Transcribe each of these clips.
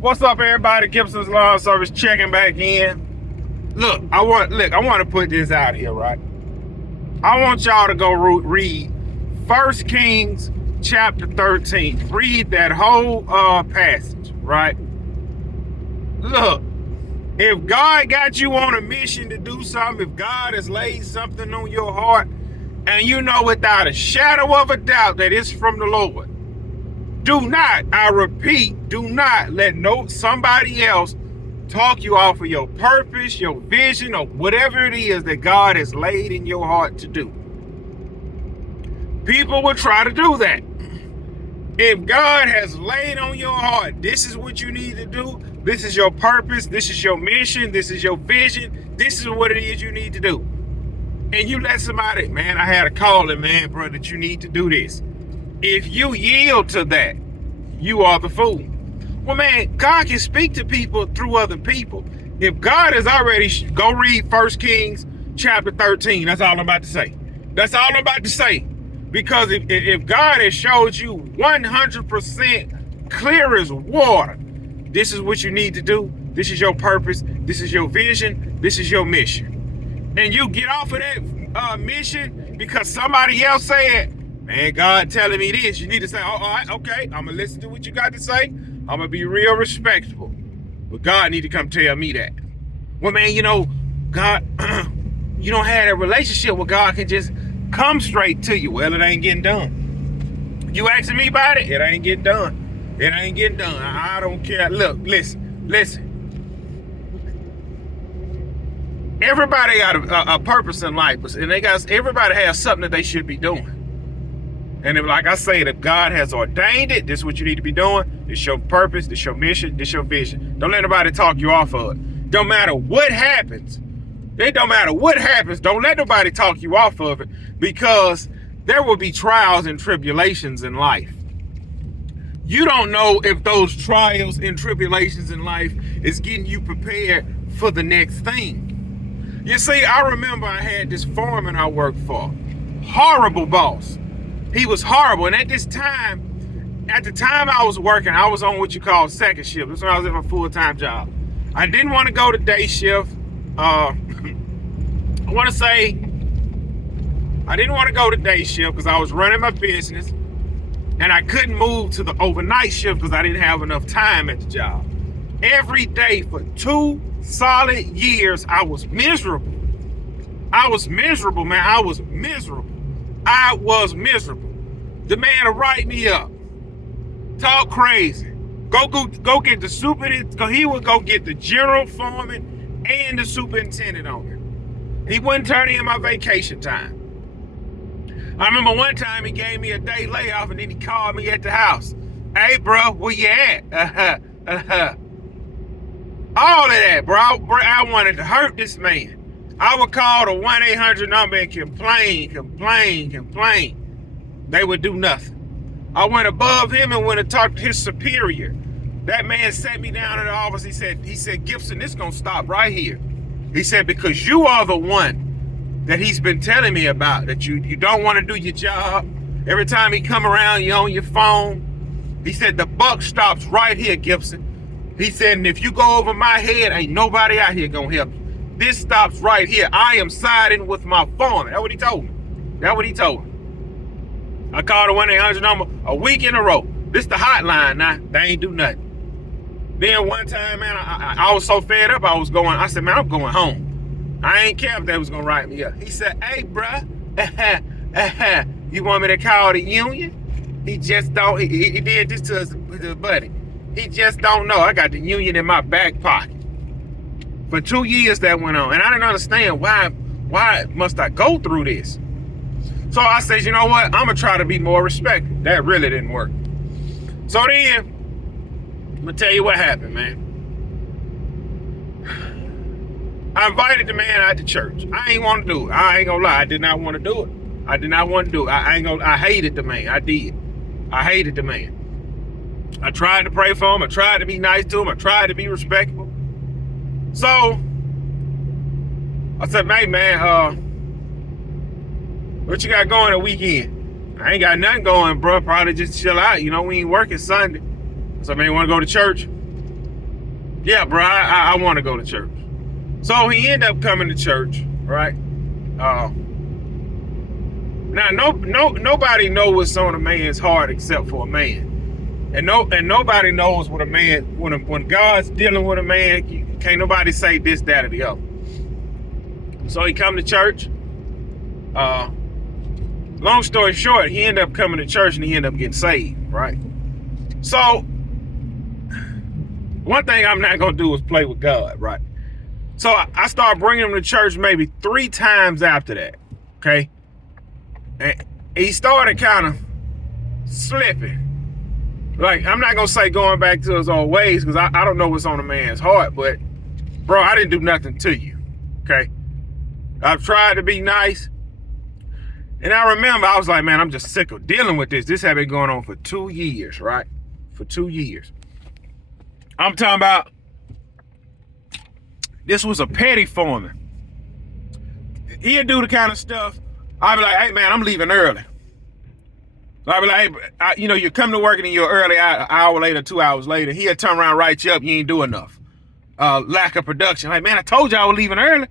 What's up, everybody? Gibson's Lawn Service checking back in. Look, I want to put this out here, right? I want y'all to go read 1 Kings chapter 13. Read that whole passage, right? Look, if God got you on a mission to do something, if God has laid something on your heart, and you know without a shadow of a doubt that it's from the Lord, do not, I repeat, do not let somebody else talk you off of your purpose, your vision, or whatever it is that God has laid in your heart to do. People will try to do that. If God has laid on your heart, this is what you need to do, this is your purpose, this is your mission, this is your vision, this is what it is you need to do. And you let somebody, man, I had a calling, man, bro, that you need to do this. If you yield to that, you are the fool. Well, man, God can speak to people through other people. If God has already, go read 1 Kings chapter 13. That's all I'm about to say. That's all I'm about to say. Because if God has showed you 100% clear as water, this is what you need to do. This is your purpose. This is your vision. This is your mission. And you get off of that mission because somebody else said, man, God telling me this. You need to say, oh, all right, okay, I'm going to listen to what you got to say. I'm going to be real respectful. But God need to come tell me that. Well, man, you know, God, you don't have a relationship where God can just come straight to you. Well, it ain't getting done. You asking me about it? It ain't getting done. It ain't getting done. I don't care. Look, listen. Everybody got a purpose in life, and everybody has something that they should be doing. And if, like I said, if God has ordained it, this is what you need to be doing. This your purpose, this your mission, this your vision. Don't let nobody talk you off of it. Don't matter what happens. It don't matter what happens. Don't let nobody talk you off of it, because there will be trials and tribulations in life. You don't know if those trials and tribulations in life is getting you prepared for the next thing. You see, I remember I had this foreman I worked for. Horrible boss. He was horrible. And at the time I was working, I was on what you call second shift. That's when I was in my full-time job. I didn't want to go to day shift. I want to say I didn't want to go to day shift because I was running my business, and I couldn't move to the overnight shift because I didn't have enough time at the job. Every day for 2 solid years, I was miserable. I was miserable, man. I was miserable. The man will write me up, talk crazy, go get the superintendent. He would go get the general foreman and the superintendent on it. He wouldn't turn in my vacation time. I remember one time he gave me a day layoff, and then he called me at the house. Hey, bro, where you at? All of that, bro. I wanted to hurt this man. I would call the 1-800 number and complain. They would do nothing. I went above him and went and talked to his superior. That man sat me down in the office. He said, Gibson, this is going to stop right here. He said, because you are the one that he's been telling me about, that you don't want to do your job. Every time he come around, you're on your phone. He said, the buck stops right here, Gibson. He said, and if you go over my head, ain't nobody out here going to help you. This stops right here. I am siding with my foreman. That's what he told me. I called the 1-800 number a week in a row. This the hotline now. They ain't do nothing. Then one time, man, I was so fed up, I said, man, I'm going home. I ain't care if they was going to write me up. He said, hey, bruh, you want me to call the union? He just don't, he did this to his buddy. He just don't know. I got the union in my back pocket. For 2 years that went on. And I didn't understand why must I go through this? So I said, you know what? I'm going to try to be more respectful. That really didn't work. So then, I'm going to tell you what happened, man. I invited the man out to church. I ain't want to do it. I ain't going to lie. I did not want to do it. I hated the man. I did. I hated the man. I tried to pray for him. I tried to be nice to him. I tried to be respectful. So I said, hey, man, what you got going the weekend? I ain't got nothing going, bro. Probably just chill out. You know, we ain't working Sunday. So, man, you want to go to church? Yeah, bro, I want to go to church. So he ended up coming to church, right? Now, nobody knows what's on a man's heart except for a man, and nobody knows what a man when God's dealing with a man. Can't nobody say this, that, or the other. So he come to church. Long story short, he ended up coming to church and he ended up getting saved, right? So one thing I'm not gonna do is play with God, right? So I started bringing him to church maybe 3 times after that, okay? And he started kind of slipping. Like, I'm not gonna say going back to his old ways, because I don't know what's on a man's heart, but bro, I didn't do nothing to you, okay? I've tried to be nice. And I remember I was like, man, I'm just sick of dealing with this. This had been going on for 2 years, right? For 2 years. I'm talking about, this was a petty foreman. He'd do the kind of stuff, I'd be like, hey man, I'm leaving early. I'd be like, hey, you come to work and you're early, an hour later, 2 hours later, he'd turn around, write you up, you ain't do enough. Lack of production. Like, man, I told you I was leaving early.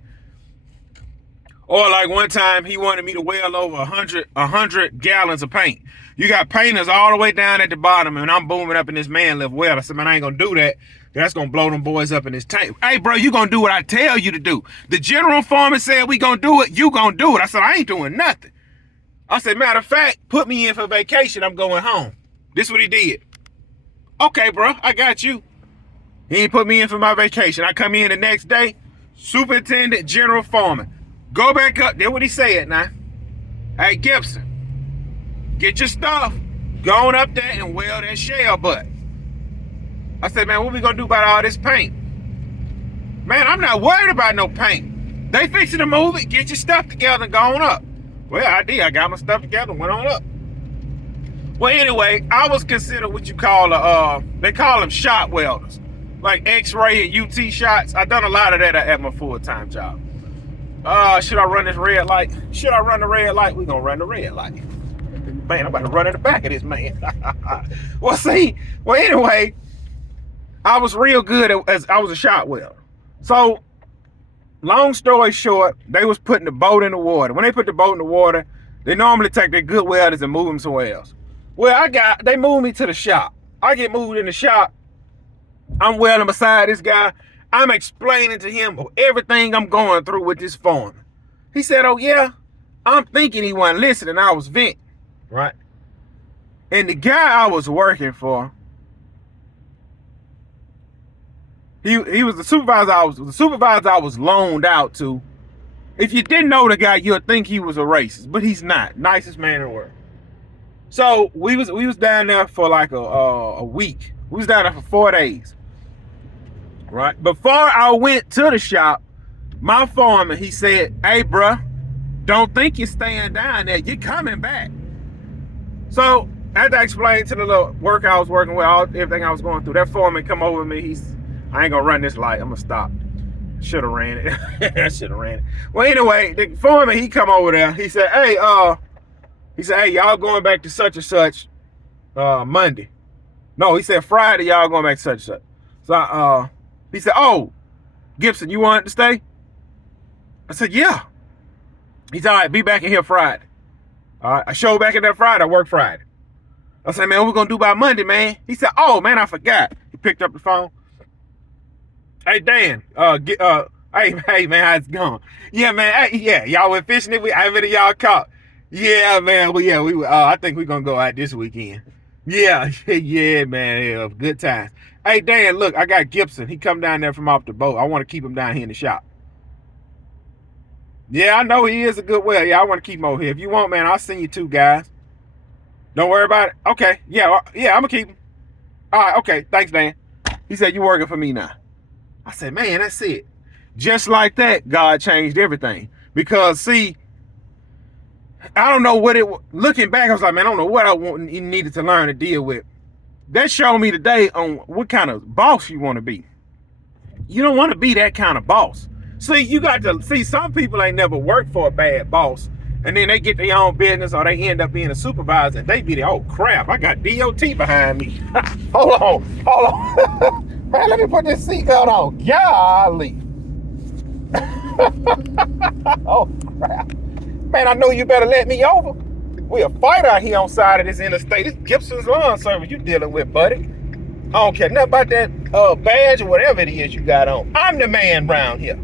Or like one time he wanted me to well over 100 gallons of paint. You got painters all the way down at the bottom and I'm booming up in this man lift well. I said, man, I ain't gonna do that. That's gonna blow them boys up in this tank. Hey bro, you gonna do what I tell you to do. The general foreman said we gonna do it, you gonna do it. I said, I ain't doing nothing. I said, matter of fact, put me in for vacation, I'm going home. This is what he did. Okay, bro, I got you. He ain't put me in for my vacation. I come in the next day, superintendent, general foreman. Go back up. That's what he said now. Hey, Gibson, get your stuff. Go on up there and weld that shell butt. I said, man, what we gonna do about all this paint? Man, I'm not worried about no paint. They fixing to move it. Get your stuff together and go on up. Well, I did. I got my stuff together and went on up. Well, anyway, I was considered what you call they call them shot welders. Like X-ray and UT shots. I done a lot of that at my full-time job. Should I run this red light? Should I run the red light? We gonna run the red light. Man, I'm about to run in the back of this man. Well, anyway, I was real good as I was a shot welder. So, long story short, they was putting the boat in the water. When they put the boat in the water, they normally take their good welders and move them somewhere else. Well, they moved me to the shop. I get moved in the shop. I'm welding beside this guy. I'm explaining to him everything I'm going through with this foreman. He said, oh yeah, I'm thinking he wasn't listening. I was venting, right? And the guy I was working for, he was the supervisor I was loaned out to. If you didn't know the guy, you'd think he was a racist, but he's not. Nicest man in the world. So we was down there for like a week. We was down there for 4 days. Right? Before I went to the shop, my foreman, he said, hey, bruh, don't think you're staying down there. You're coming back. So, after I explained to the little work I was working with, everything I was going through, that foreman come over to me. I ain't going to run this light. I'm going to stop. Should have ran it. I should have ran it. Well, anyway, the foreman, he come over there. He said, hey, y'all going back to such and such Monday. No, he said Friday, y'all going back to such and such. So, he said, oh, Gibson, you wanted to stay? I said, yeah. He said, all right, be back in here Friday. All right, I showed back in there Friday. I work Friday. I said, man, what we going to do by Monday, man? He said, oh, man, I forgot. He picked up the phone. Hey, Dan, hey, man, how's it going? Yeah, man, yeah, y'all went fishing it. How many of y'all caught? Yeah, man, I think we're going to go out this weekend. Yeah, man, good times. Hey, Dan, look, I got Gibson. He come down there from off the boat. I want to keep him down here in the shop. Yeah, I know he is a good welder. Yeah, I want to keep him over here. If you want, man, I'll send you 2 guys. Don't worry about it. Okay, yeah, I'm going to keep him. All right, okay, thanks, Dan. He said, you working for me now. I said, man, that's it. Just like that, God changed everything. Because, see, I don't know what looking back, I was like, man, I don't know what I needed to learn to deal with. That showed me today on what kind of boss you want to be. You don't want to be that kind of boss. See, you got to see, some people ain't never worked for a bad boss, and then they get their own business or they end up being a supervisor and they be there, oh crap, I got DOT behind me. Hold on. Man, let me put this seatbelt on. Golly. Oh, crap. Man, I know you better let me over. We a fight out here on side of this interstate. This Gibson's Lawn Service you dealing with, buddy. I don't care nothing about that badge or whatever it is you got on. I'm the man round here.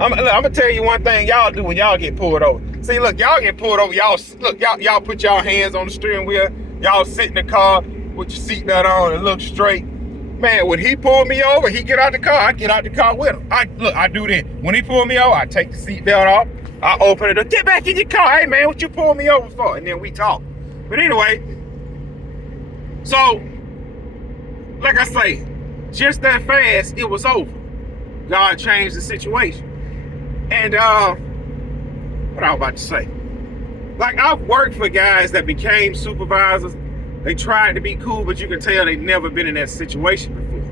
I'm gonna tell you one thing y'all do when y'all get pulled over. See, look, y'all get pulled over. Y'all put y'all hands on the steering wheel. Y'all sit in the car with your seatbelt on and look straight. Man, when he pulled me over, he get out the car, I get out the car with him. I do that. When he pulled me over, I take the seatbelt off, I open it up, get back in your car. Hey man, what you pulled me over for? And then we talk. But anyway, so, like I say, just that fast, it was over. God changed the situation. And what I was about to say. Like, I've worked for guys that became supervisors. They tried to be cool, but you can tell they've never been in that situation before.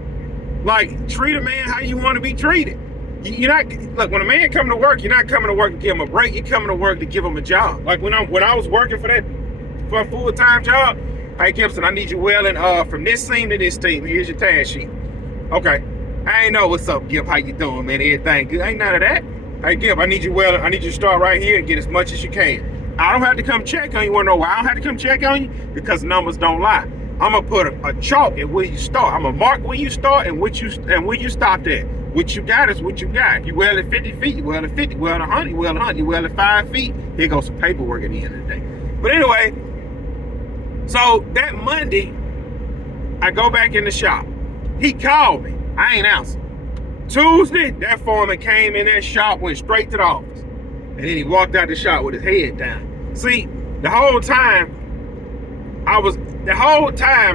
Like, treat a man how you want to be treated. You're not, look, when a man come to work, you're not coming to work to give him a break. You're coming to work to give him a job. Like when I was working for a full-time job, hey Gibson, I need you welding from this seam to this seam. Here's your task sheet. Okay. I ain't know what's up, Gib. How you doing, man? Everything good? Ain't none of that. Hey Gib, I need you welding. I need you to start right here and get as much as you can. I don't have to come check on you. Want to know why I don't have to come check on you? Because numbers don't lie. I'm gonna put a chalk at where you start. I'm gonna mark where you start and where you stopped at. What you got is what you got. You weld at 50 feet, you weld at 50, you weld at 100, you weld at 100, you weld at 5 feet. Here goes some paperwork at the end of the day. But anyway, so that Monday, I go back in the shop. He called me. I ain't answered. Tuesday, that foreman came in that shop, went straight to the office. And then he walked out the shop with his head down. See, the whole time,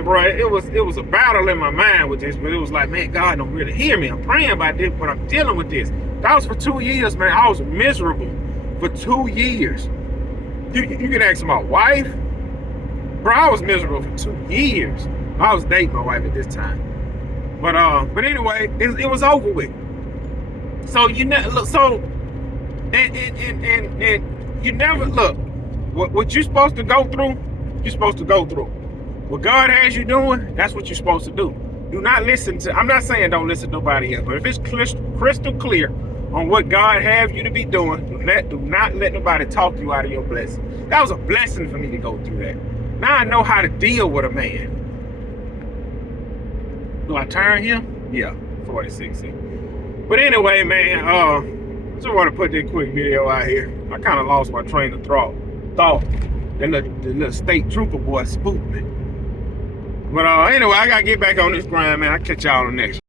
bro, it was a battle in my mind with this, but it was like, man, God don't really hear me. I'm praying about this, but I'm dealing with this. That was for 2 years, man. I was miserable for 2 years. You can ask my wife. Bro, I was miserable for 2 years. I was dating my wife at this time. But anyway, it was over with. So you know, look, so and you never look what you're supposed to go through. You're supposed to go through. What God has you doing, that's what you're supposed to do. Do not listen to. I'm not saying don't listen to nobody else, but if it's crystal clear on what God have you to be doing, do not let nobody talk you out of your blessing. That was a blessing for me to go through that. Now I know how to deal with a man. Do I turn here? Yeah, 46. But anyway, man, just want to put this quick video out here. I kind of lost my train of thought. The little state trooper boy spooked me. But anyway, I got to get back on this grind, man. I'll catch y'all on the next one.